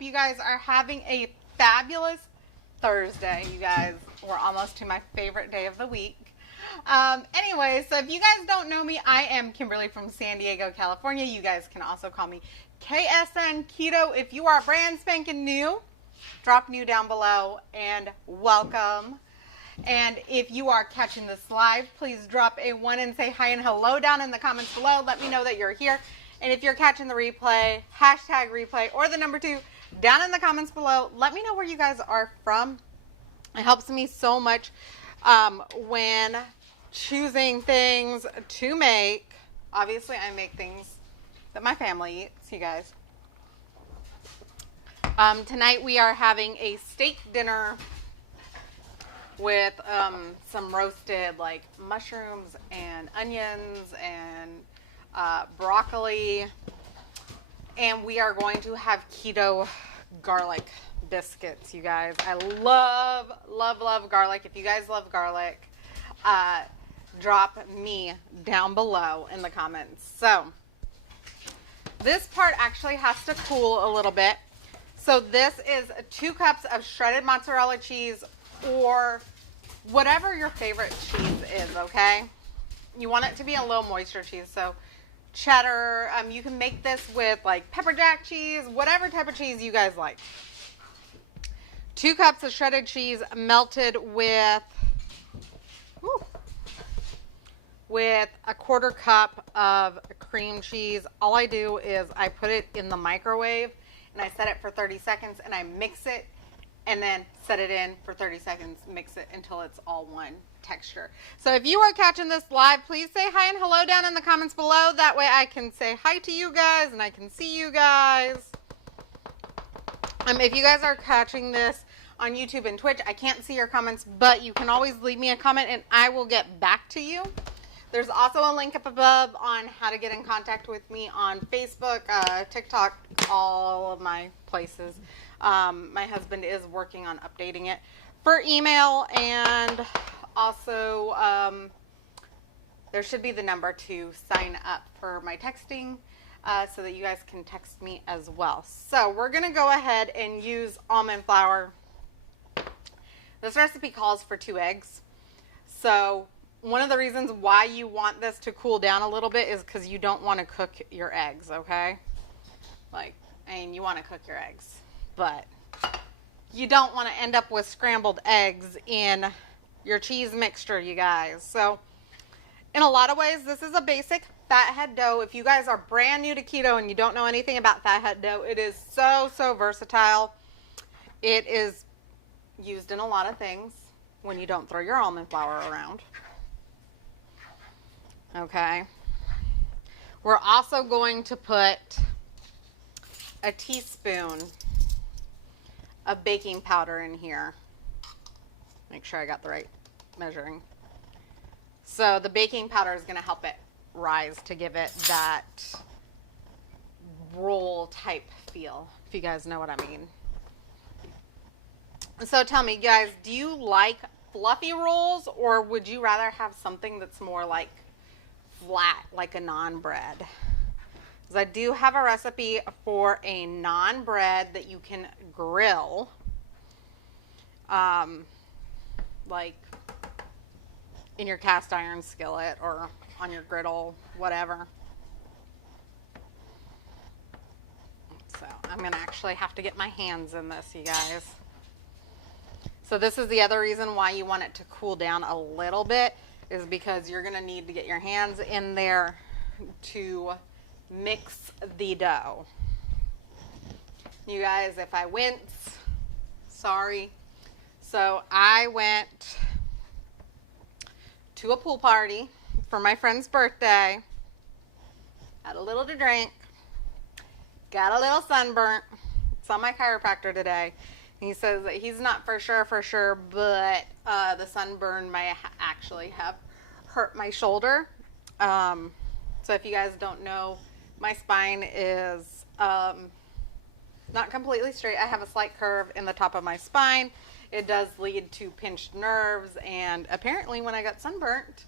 hope you guys are having a fabulous Thursday, you guys. We're almost to my favorite day of the week. Anyway, so if you guys don't know me, I am Kimberly from San Diego, California. You guys can also call me KSN Keto. If you are brand spanking new, drop new down below and welcome. And if you are catching this live, please drop a 1 and say hi and hello down in the comments below. Let me know that you're here. And if you're catching the replay, hashtag replay or the number 2 down in the comments below. Let me know where you guys are from. It helps me so much when choosing things to make. Obviously, I make things that my family eats, you guys. Tonight we are having a steak dinner with some roasted like mushrooms and onions and broccoli, and we are going to have keto garlic biscuits, you guys. I love garlic. If you guys love garlic, drop me down below in the comments. So this part actually has to cool a little bit. So this is 2 cups of shredded mozzarella cheese or whatever your favorite cheese is, okay? You want it to be a low moisture cheese, so cheddar. You can make this with like pepper jack cheese, whatever type of cheese you guys like. 2 cups of shredded cheese melted with a 1/4 cup of cream cheese. All I do is I put it in the microwave and I set it for 30 seconds and I mix it and then set it in for 30 seconds, mix it until it's all one texture. So if you are catching this live, please say hi and hello down in the comments below. That way I can say hi to you guys and I can see you guys. If you guys are catching this on YouTube and Twitch, I can't see your comments, but you can always leave me a comment and I will get back to you. There's also a link up above on how to get in contact with me on Facebook, TikTok, all of my places. My husband is working on updating it for email, and also there should be the number to sign up for my texting so that you guys can text me as well. So we're going to go ahead and use almond flour. This recipe calls for 2 eggs. So one of the reasons why you want this to cool down a little bit is because you don't want to cook your eggs, okay? You want to cook your eggs, but you don't want to end up with scrambled eggs in your cheese mixture, you guys. So in a lot of ways, this is a basic fathead dough. If you guys are brand new to keto and you don't know anything about fathead dough, it is so versatile. It is used in a lot of things when you don't throw your almond flour around. Okay. We're also going to put a teaspoon of baking powder in here. Make sure I got the right measuring. So the baking powder is going to help it rise to give it that roll type feel, if you guys know what I mean. So tell me, guys, do you like fluffy rolls, or would you rather have something that's more like flat, like a naan bread? Because I do have a recipe for a naan bread that you can grill, like in your cast iron skillet or on your griddle, whatever. So I'm going to actually have to get my hands in this, you guys. So this is the other reason why you want it to cool down a little bit, is because you're going to need to get your hands in there to mix the dough. You guys, if I wince, sorry. So I went to a pool party for my friend's birthday, had a little to drink, got a little sunburnt. Saw my chiropractor today. He says that he's not for sure, but the sunburn may actually have hurt my shoulder. So if you guys don't know, my spine is not completely straight. I have a slight curve in the top of my spine. It does lead to pinched nerves, and apparently when I got sunburnt,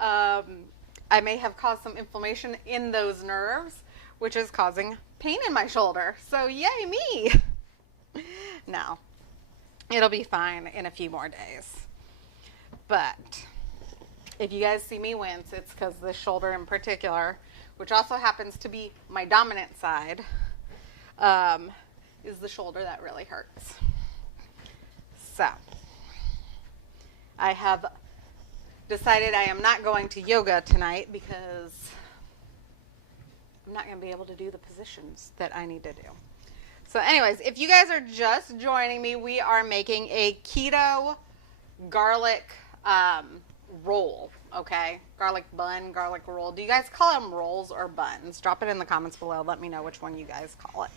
I may have caused some inflammation in those nerves, which is causing pain in my shoulder. So yay me! No, it'll be fine in a few more days. But if you guys see me wince, it's because this shoulder in particular, which also happens to be my dominant side, is the shoulder that really hurts. So I have decided I am not going to yoga tonight because I'm not going to be able to do the positions that I need to do. So anyways, if you guys are just joining me, we are making a keto garlic roll, okay? Garlic bun, garlic roll. Do you guys call them rolls or buns? Drop it in the comments below. Let me know which one you guys call it.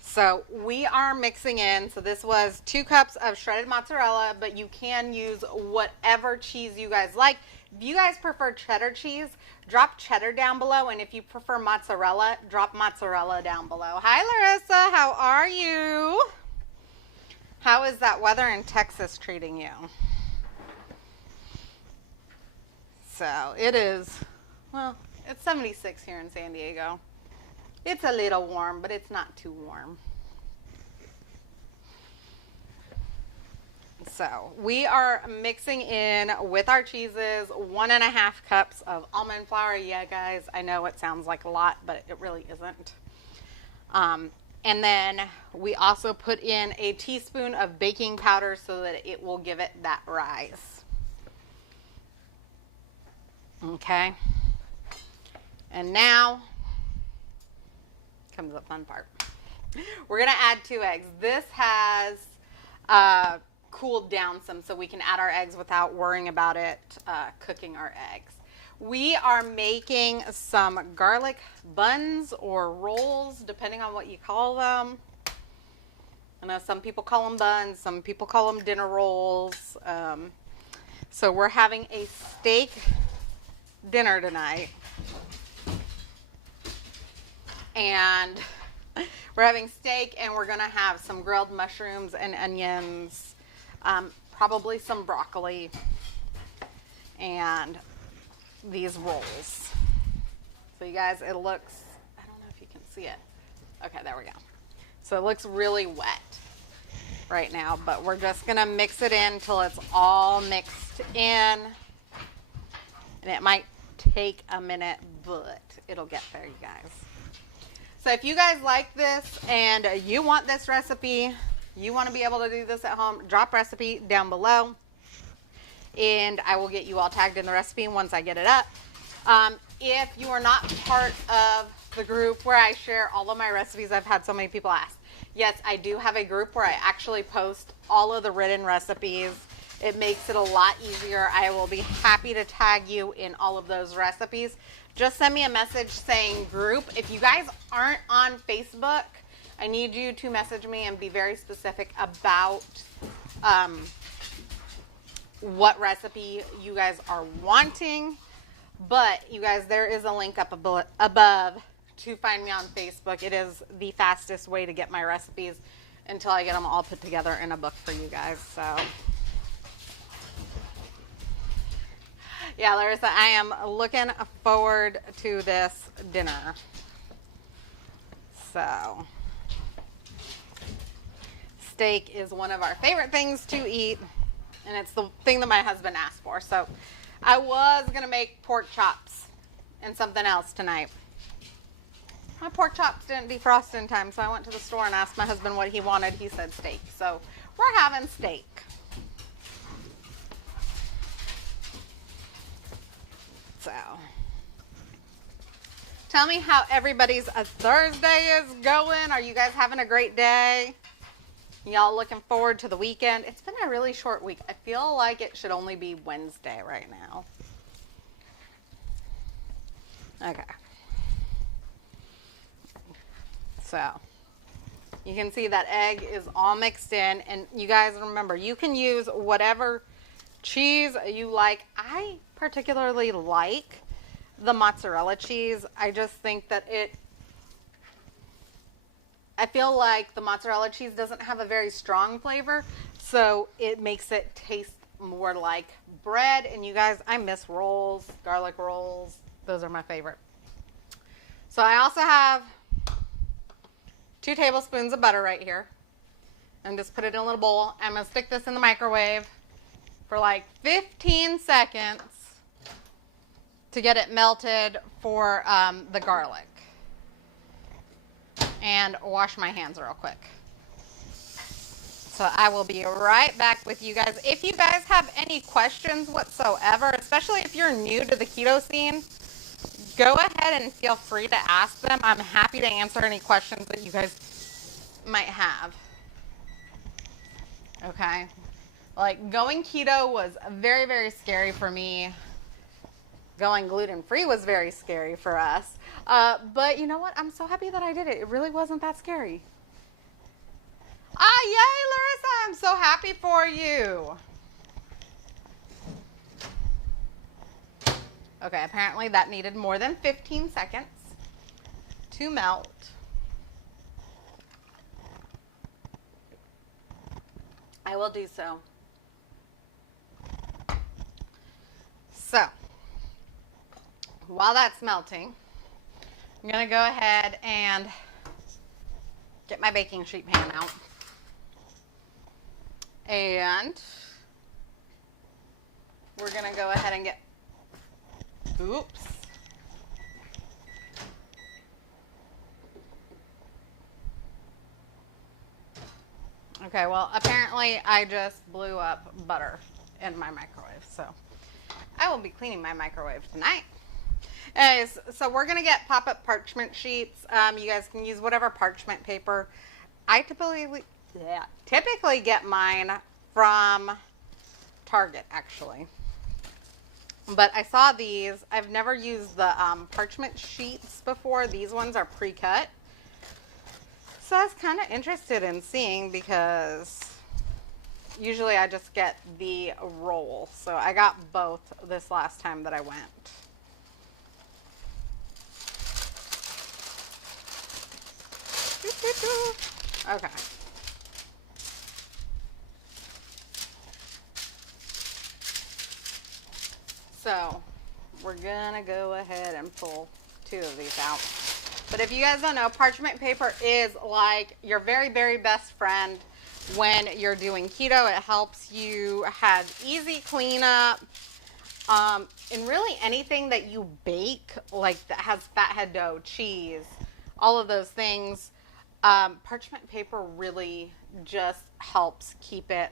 So we are mixing in, so this was 2 cups of shredded mozzarella, but you can use whatever cheese you guys like. If you guys prefer cheddar cheese, drop cheddar down below, and if you prefer mozzarella, drop mozzarella down below. Hi Larissa, how are you? How is that weather in Texas treating you? So it is, well, it's 76 here in San Diego. It's a little warm, but it's not too warm. So we are mixing in with our cheeses 1.5 cups of almond flour. Yeah, guys, I know it sounds like a lot, but it really isn't. And then we also put in a teaspoon of baking powder so that it will give it that rise. Okay. And now comes the fun part. We're going to add 2 eggs. This has cooled down some so we can add our eggs without worrying about it cooking our eggs. We are making some garlic buns or rolls, depending on what you call them. I know some people call them buns, some people call them dinner rolls. So we're having a steak dinner tonight. And we're having steak, and we're going to have some grilled mushrooms and onions, probably some broccoli, and these rolls. So you guys, it looks, I don't know if you can see it. Okay, there we go. So it looks really wet right now, but we're just going to mix it in until it's all mixed in. And it might take a minute, but it'll get there, you guys. So if you guys like this and you want this recipe, you want to be able to do this at home, drop recipe down below, and I will get you all tagged in the recipe once I get it up. If you are not part of the group where I share all of my recipes, I've had so many people ask. Yes, I do have a group where I actually post all of the written recipes. It makes it a lot easier. I will be happy to tag you in all of those recipes. Just send me a message saying group. If you guys aren't on Facebook, I need you to message me and be very specific about what recipe you guys are wanting. But you guys, there is a link up above to find me on Facebook. It is the fastest way to get my recipes until I get them all put together in a book for you guys. So yeah, Larissa, I am looking forward to this dinner. So, steak is one of our favorite things to eat, and it's the thing that my husband asked for. So, I was going to make pork chops and something else tonight. My pork chops didn't defrost in time, so I went to the store and asked my husband what he wanted. He said steak. So, we're having steak. So, tell me how everybody's Thursday is going. Are you guys having a great day? Y'all looking forward to the weekend? It's been a really short week. I feel like it should only be Wednesday right now. Okay. So, you can see that egg is all mixed in. And you guys remember, you can use whatever cheese you like. I particularly like the mozzarella cheese. I just think that I feel like the mozzarella cheese doesn't have a very strong flavor, so it makes it taste more like bread. And you guys, I miss rolls, garlic rolls. Those are my favorite. So I also have 2 tablespoons of butter right here. And just put it in a little bowl. I'm going to stick this in the microwave for like 15 seconds to get it melted for the garlic. And wash my hands real quick. So I will be right back with you guys. If you guys have any questions whatsoever, especially if you're new to the keto scene, go ahead and feel free to ask them. I'm happy to answer any questions that you guys might have. Okay. Like, going keto was very, very scary for me. Going gluten-free was very scary for us. But you know what? I'm so happy that I did it. It really wasn't that scary. Ah, yay, Larissa. I'm so happy for you. Okay, apparently that needed more than 15 seconds to melt. I will do so. So, while that's melting, I'm going to go ahead and get my baking sheet pan out. And we're going to go ahead and get, oops. Okay, well, apparently I just blew up butter in my microwave, so I will be cleaning my microwave tonight. Anyways, so we're going to get pop-up parchment sheets. You guys can use whatever parchment paper. I typically get mine from Target, actually. But I saw these. I've never used the parchment sheets before. These ones are pre-cut. So I was kind of interested in seeing because usually I just get the roll. So I got both this last time that I went. Okay. So we're gonna go ahead and pull 2 of these out. But if you guys don't know, parchment paper is like your very, very best friend when you're doing keto. It helps you have easy cleanup. And really anything that you bake, like that has fathead dough, cheese, all of those things, parchment paper really just helps keep it,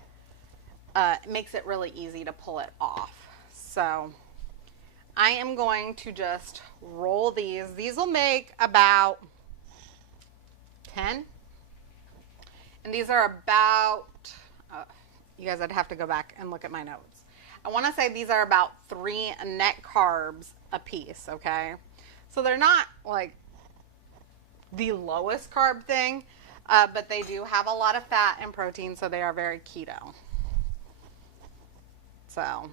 makes it really easy to pull it off. So I am going to just roll these. These will make about 10. And these are about, you guys, I'd have to go back and look at my notes. I want to say these are about 3 net carbs a piece, okay? So they're not like the lowest carb thing, but they do have a lot of fat and protein, so they are very keto. So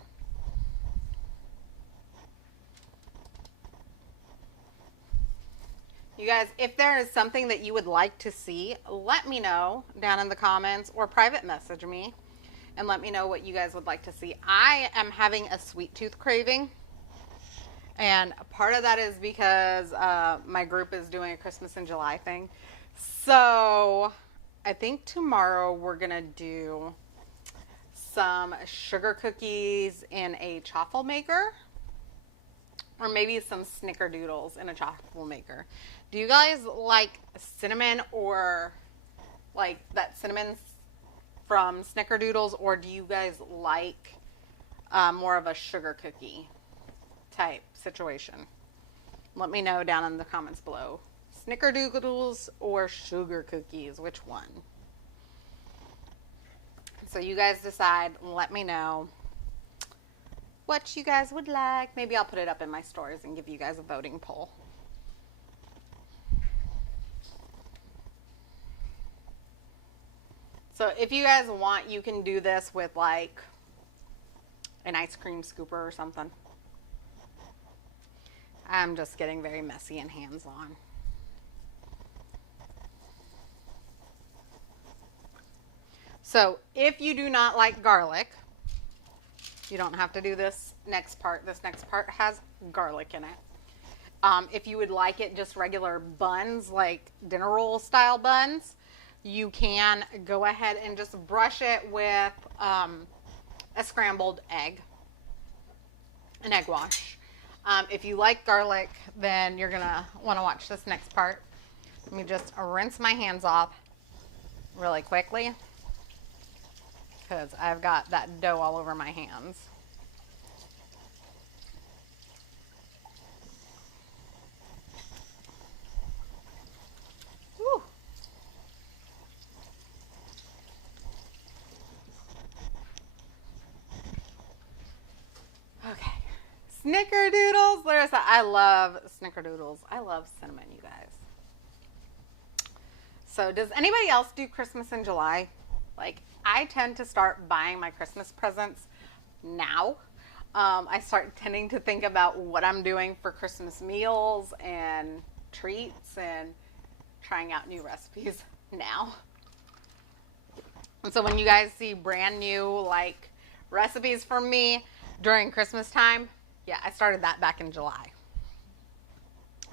you guys, if there is something that you would like to see, let me know down in the comments or private message me and let me know what you guys would like to see. I am having a sweet tooth craving, and part of that is because my group is doing a Christmas in July thing. So I think tomorrow we're going to do some sugar cookies in a chaffle maker, or maybe some snickerdoodles in a chaffle maker. Do you guys like cinnamon, or like that cinnamon from snickerdoodles, or do you guys like more of a sugar cookie type situation? Let me know down in the comments below. Snickerdoodles or sugar cookies, which one? So you guys decide, let me know what you guys would like. Maybe I'll put it up in my stories and give you guys a voting poll. So if you guys want, you can do this with like an ice cream scooper or something. I'm just getting very messy and hands-on. So if you do not like garlic, you don't have to do this next part. This next part has garlic in it. If you would like it just regular buns, like dinner roll style buns, you can go ahead and just brush it with a scrambled egg, an egg wash. If you like garlic, then you're gonna want to watch this next part. Let me just rinse my hands off really quickly because I've got that dough all over my hands. Whew. Okay. Snickerdoodles, Larissa. I love snickerdoodles. I love cinnamon, you guys. So does anybody else do Christmas in July? Like, I tend to start buying my Christmas presents now. I start tending to think about what I'm doing for Christmas meals and treats and trying out new recipes now. And so when you guys see brand new like recipes from me during Christmas time, yeah, I started that back in July.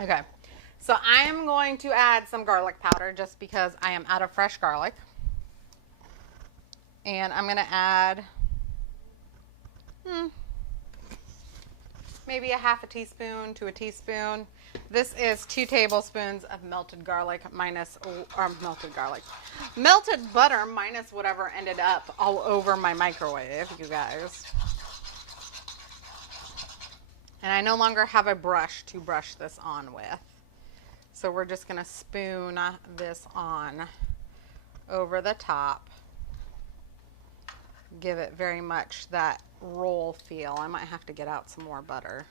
Okay, so I am going to add some garlic powder just because I am out of fresh garlic. And I'm going to add maybe a half a teaspoon to a teaspoon. This is 2 tablespoons of melted garlic minus, or melted butter minus whatever ended up all over my microwave, you guys. And I no longer have a brush to brush this on with. So we're just going to spoon this on over the top. Give it very much that roll feel. I might have to get out some more butter.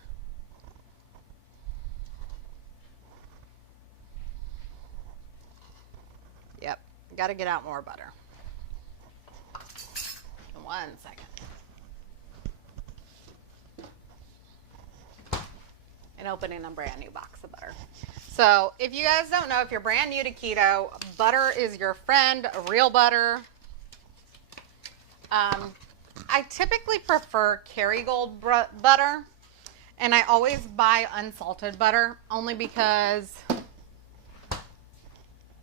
Yep, got to get out more butter. 1 second. And opening a brand new box of butter. So if you guys don't know, if you're brand new to keto, butter is your friend, real butter. I typically prefer Kerrygold butter, and I always buy unsalted butter only because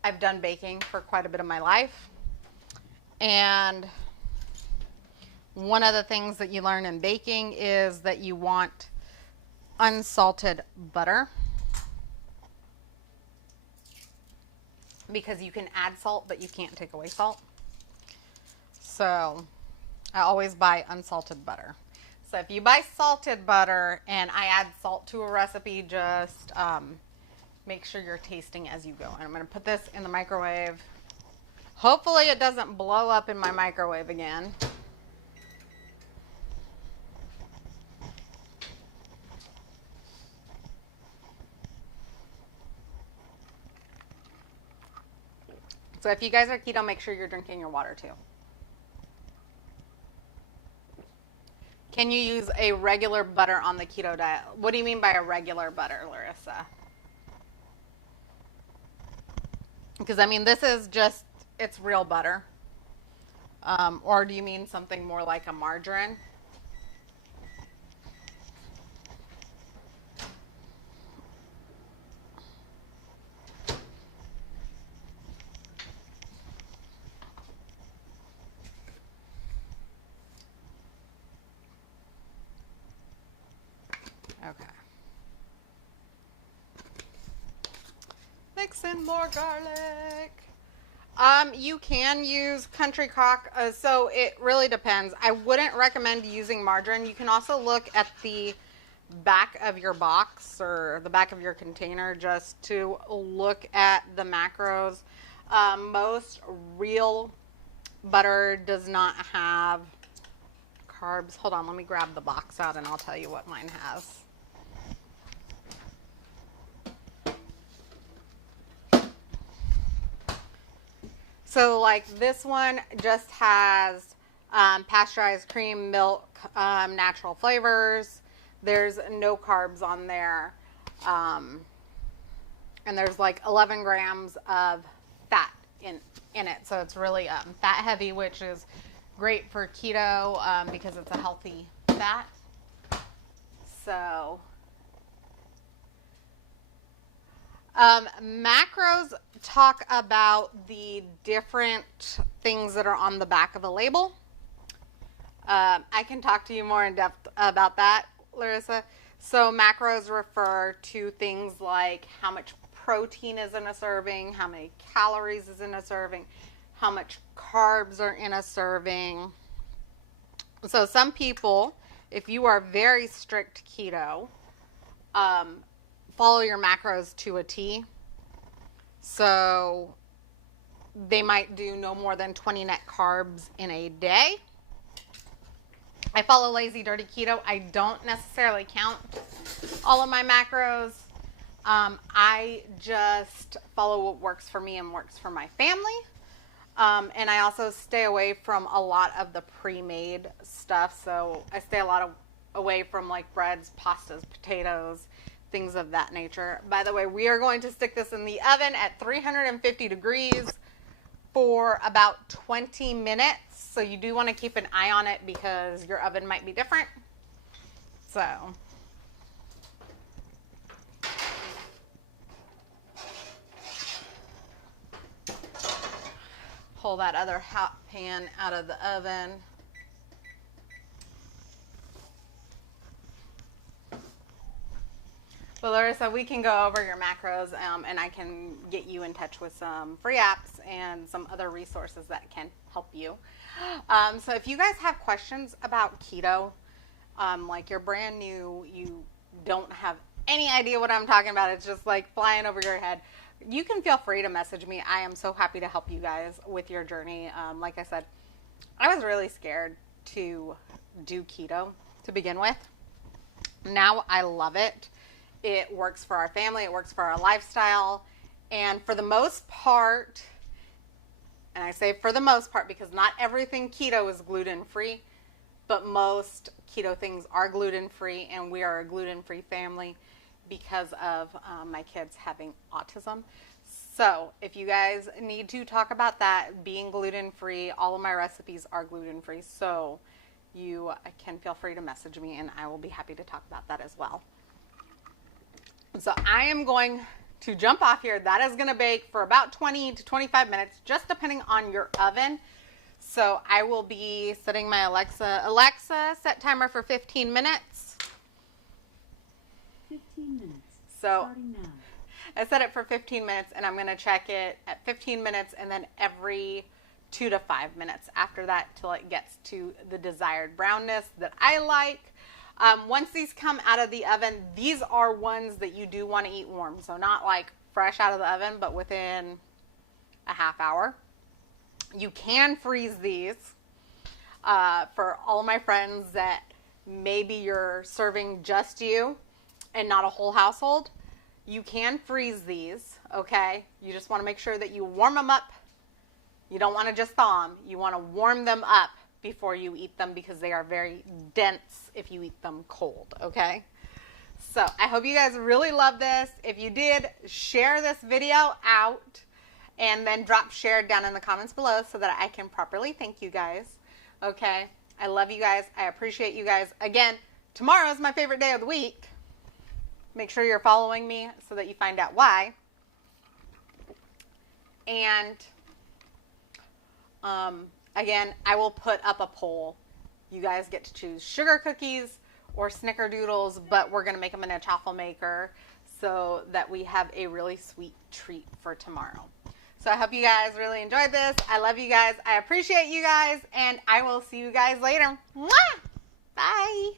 I've done baking for quite a bit of my life. And one of the things that you learn in baking is that you want unsalted butter because you can add salt, but you can't take away salt. So I always buy unsalted butter. So if you buy salted butter and I add salt to a recipe, just make sure you're tasting as you go. And I'm going to put this in the microwave. Hopefully it doesn't blow up in my microwave again. So if you guys are keto, make sure you're drinking your water too. Can you use a regular butter on the keto diet? What do you mean by a regular butter, Larissa? Because I mean, this is just, it's real butter. Or do you mean something more like a margarine? Okay. Mix in more garlic. You can use country crock, so it really depends. I wouldn't recommend using margarine. You can also look at the back of your box or the back of your container just to look at the macros. Most real butter does not have carbs. Hold on, let me grab the box out and I'll tell you what mine has. So like this one just has pasteurized cream, milk, natural flavors. There's no carbs on there. And there's like 11 grams of fat in it. So it's really fat heavy, which is great for keto because it's a healthy fat. So Macros talk about the different things that are on the back of a label. I can talk to you more in depth about that, Larissa. So macros refer to things like how much protein is in a serving, how many calories is in a serving, how much carbs are in a serving. So some people, if you are very strict keto, follow your macros to a T. So they might do no more than 20 net carbs in a day. I follow lazy dirty keto. I don't necessarily count all of my macros. I just follow what works for me and works for my family. And I also stay away from a lot of the pre-made stuff. So I stay away from like breads, pastas, potatoes, things of that nature. By the way, we are going to stick this in the oven at 350 degrees for about 20 minutes. So you do want to keep an eye on it because your oven might be different. So pull that other hot pan out of the oven. Well, Larissa, we can go over your macros and I can get you in touch with some free apps and some other resources that can help you. So if you guys have questions about keto, like you're brand new, you don't have any idea what I'm talking about, it's just like flying over your head, you can feel free to message me. I am so happy to help you guys with your journey. Like I said, I was really scared to do keto to begin with. Now I love it. It works for our family. It works for our lifestyle. And for the most part, and I say for the most part because not everything keto is gluten-free, but most keto things are gluten-free, and we are a gluten-free family because of my kids having autism. So if you guys need to talk about that, being gluten-free, all of my recipes are gluten-free. So you can feel free to message me and I will be happy to talk about that as well. So I am going to jump off here. That is going to bake for about 20 to 25 minutes, just depending on your oven. So I will be setting my Alexa, set timer for 15 minutes. 15 minutes. So Starting now. I set it for 15 minutes and I'm going to check it at 15 minutes and then every 2 to 5 minutes after that till it gets to the desired brownness that I like. Once these come out of the oven, these are ones that you do want to eat warm. So not like fresh out of the oven, but within a half hour. You can freeze these for all of my friends that maybe you're serving just you and not a whole household. You can freeze these, okay? You just want to make sure that you warm them up. You don't want to just thaw them. You want to warm them up before you eat them because they are very dense if you eat them cold, okay? So I hope you guys really love this. If you did, share this video out and then drop share down in the comments below so that I can properly thank you guys, okay? I love you guys. I appreciate you guys. Again, tomorrow is my favorite day of the week. Make sure you're following me so that you find out why. And again, I will put up a poll. You guys get to choose sugar cookies or snickerdoodles, but we're going to make them in a chaffle maker so that we have a really sweet treat for tomorrow. So I hope you guys really enjoyed this. I love you guys. I appreciate you guys, and I will see you guys later. Mwah! Bye.